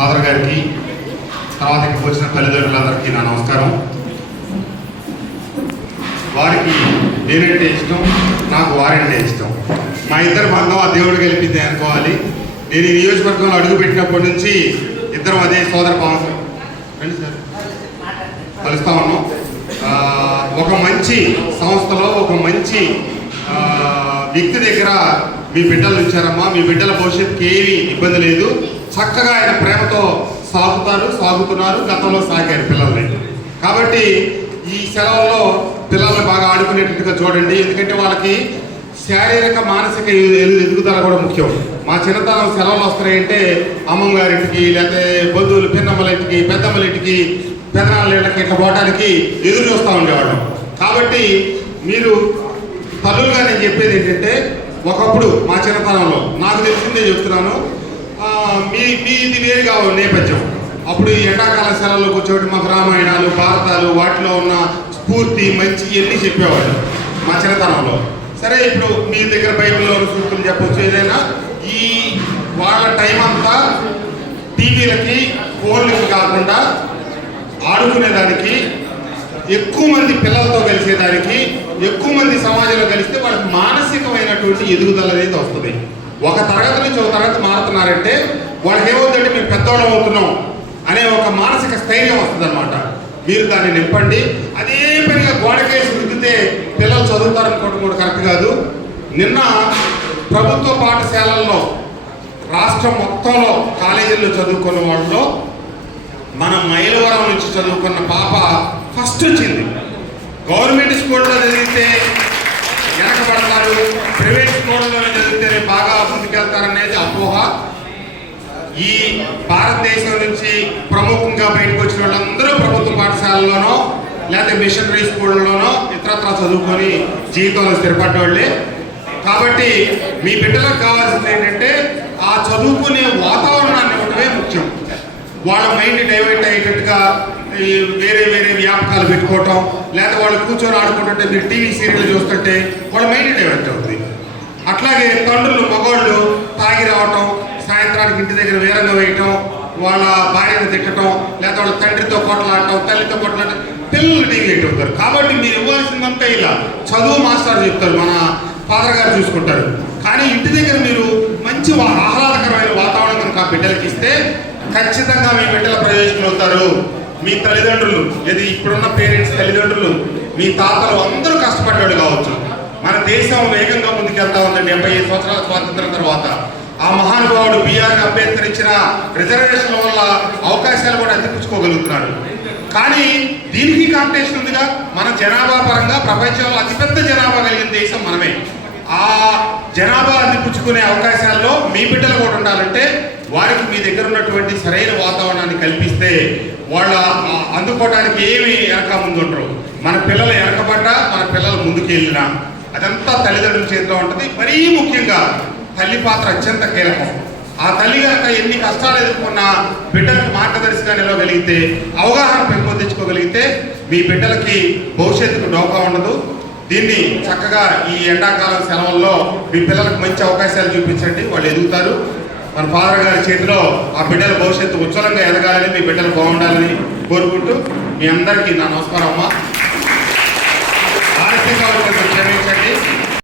Father గారికి, తర్వాత ఇక్కడికి వచ్చిన తల్లిదండ్రులందరికీ నా నమస్కారం. వారికి నేనంటే ఇష్టం, నాకు వారంటే ఇష్టం. మా ఇద్దరు బంధం ఆ దేవుడు గెలిపిందే అనుకోవాలి. నేను ఈ నియోజకవర్గంలో అడుగుపెట్టినప్పటి నుంచి ఇద్దరం అదే సోదర భావం కలుస్తా ఉన్నాం. ఒక మంచి సంస్థలో ఒక మంచి వ్యక్తి దగ్గర మీ బిడ్డలు ఉంచారమ్మా. మీ బిడ్డల భవిష్యత్తుకి ఏమీ ఇబ్బంది లేదు. చక్కగా ఆయన ప్రేమతో సాగుతున్నారు. గతంలో సాగారు పిల్లల్ని. కాబట్టి ఈ సెలవుల్లో పిల్లల్ని బాగా ఆడుకునేటట్టుగా చూడండి. ఎందుకంటే వాళ్ళకి శారీరక మానసిక ఎదుగుదల కూడా ముఖ్యం. మా చిన్నతనం సెలవులు వస్తున్నాయంటే అమ్మమ్మ గారింటికి, లేకపోతే బంధువులు పిన్నమ్మల ఇంటికి, పెద్దమ్మల ఇంటికి, పెదనాళ్ళ ఇంటికి ఇట్లా పోవడానికి ఎదురు చూస్తూ ఉండేవాళ్ళం. కాబట్టి మీరు తల్లులుగా నేను చెప్పేది ఏంటంటే, ఒకప్పుడు మా చిన్నతనంలో నాకు తెలిసిందే చెప్తున్నాను, మీది వేరుగా నేపథ్యం. అప్పుడు ఈ ఎండాకాల సెలవుల్లో కూర్చోబెట్టి మాకు రామాయణాలు, భారతాలు, వాటిలో ఉన్న స్ఫూర్తి మంచి ఇవన్నీ చెప్పేవాళ్ళు మా చిన్నతనంలో. సరే, ఇప్పుడు మీ దగ్గర బైబిల్లో సూక్తులు చెప్పవచ్చు. ఏదైనా ఈ వాళ్ళ టైం అంతా టీవీలకి, ఫోన్లకి కాకుండా ఆడుకునేదానికి, ఎక్కువ మంది పిల్లలతో కలిసేదానికి, ఎక్కువ మంది సమాజంలో కలిస్తే వాళ్ళకి మానసికమైనటువంటి ఎదుగుదల అనేది వస్తుంది. ఒక తరగతి నుంచి ఒక తరగతి మారుతున్నారంటే వాళ్ళకి ఏమవుతుందంటే మేము పెద్దవాళ్ళం అవుతున్నాం అనే ఒక మానసిక స్థైర్యం వస్తుంది అనమాట. మీరు దాన్ని నింపండి. అదే పనిగా గోడకేసి రుద్దితే పిల్లలు చదువుతారనుకోవడం కూడా కరెక్ట్ కాదు. నిన్న ప్రభుత్వ పాఠశాలల్లో రాష్ట్రం మొత్తంలో కాలేజీల్లో చదువుకున్న వాళ్ళలో మన మైలవరం నుంచి చదువుకున్న పాప ఫస్ట్ వచ్చింది. గవర్నమెంట్ స్కూల్లో చదివితే వెనకబడతారు, ప్రైవేట్ స్కూల్లో చదివితే బాగా ముందుకెళ్తారనేది అపోహ. ఈ భారతదేశం నుంచి ప్రముఖంగా బయటకు వచ్చిన వాళ్ళందరూ ప్రభుత్వ పాఠశాలలోనో లేకపోతే మిషనరీ స్కూళ్ళలోనో ఇతరత్రా చదువుకొని జీవితంలో స్థిరపడ్డ వాళ్ళే. కాబట్టి మీ బిడ్డలకు కావాల్సింది ఏంటంటే ఆ చదువుకునే వాతావరణాన్ని ఇవ్వడమే ముఖ్యం. వాళ్ళ మైండ్ డైవర్ట్ అయ్యేటట్టుగా వేరే వేరే వ్యాపకాలు పెట్టుకోవటం, లేదా వాళ్ళు కూర్చొని ఆడుకుంటుంటే మీరు టీవీ సీరియల్ చూస్తుంటే వాళ్ళ మైండ్ డైవర్ట్ అవుతుంది. అట్లాగే తండ్రులు, మగవాళ్ళు తాగి రావటం, సాయంత్రానికి ఇంటి దగ్గర వేరంగా వేయటం, వాళ్ళ భార్యను తిట్టడం, లేదా వాళ్ళ తండ్రితో కొట్లాడటం, తల్లితో కొట్లాడటం, పిల్లలు డీవియేట్ అవుతారు. కాబట్టి మీరు ఇవ్వాల్సిందంతా ఇలా చదువు మాస్టర్ చెప్తారు, మన ఫాదర్ గారు చూసుకుంటారు. కానీ ఇంటి దగ్గర మీరు మంచి ఆహ్లాదకరమైన వాతావరణం కనుక బిడ్డలకి ఇస్తే ఖచ్చితంగా మీ బిడ్డల ప్రయోజకులు అవుతారు. మీ తల్లిదండ్రులు, లేదా ఇప్పుడున్న పేరెంట్స్ తల్లిదండ్రులు, మీ తాతలు అందరూ కష్టపడ్డాడు కావచ్చు. మన దేశం వేగంగా ముందుకెళ్తా ఉందండి. 75 సంవత్సరాల స్వాతంత్రం తర్వాత ఆ మహానుభావుడు బిఆర్ అంబేద్కర్ ఇచ్చిన రిజర్వేషన్ల వల్ల అవకాశాలు కూడా అందిపుచ్చుకోగలుగుతున్నాడు. కానీ దీనికి కాంపిటీషన్ ఉందిగా. మన జనాభా పరంగా ప్రపంచంలో అతిపెద్ద జనాభా కలిగిన దేశం మనమే. ఆ జనాభా అందిపుచ్చుకునే అవకాశాల్లో మీ బిడ్డలు కూడా ఉండాలంటే వారికి మీ దగ్గర ఉన్నటువంటి సరైన వాతావరణాన్ని కల్పిస్తే వాళ్ళ అందుకోవడానికి ఏమి వెనక ముందు ఉండరు. మన పిల్లలు వెనకబడ్డా, మన పిల్లలు ముందుకు వెళ్ళినా అదంతా తల్లిదండ్రుల చేతిలో ఉంటుంది. మరీ ముఖ్యంగా తల్లి పాత్ర అత్యంత కీలకం. ఆ తల్లి కనుక ఎన్ని కష్టాలు ఎదుర్కొన్నా బిడ్డలకు మార్గదర్శకంగా నిలవగలిగితే, అవగాహన పెంపొందించుకోగలిగితే మీ బిడ్డలకి భవిష్యత్తుకు డోకా ఉండదు. దీన్ని చక్కగా ఈ ఎండాకాలం సెలవుల్లో మీ పిల్లలకు మంచి అవకాశాలు చూపించండి, వాళ్ళు ఎదుగుతారు. మన ఫాదర్ గారి చేతిలో ఆ బిడ్డల భవిష్యత్తు ఉజ్వలంగా ఎదగాలని, మీ బిడ్డలు బాగుండాలని కోరుకుంటూ మీ అందరికీ నా నమస్కారం అమ్మా.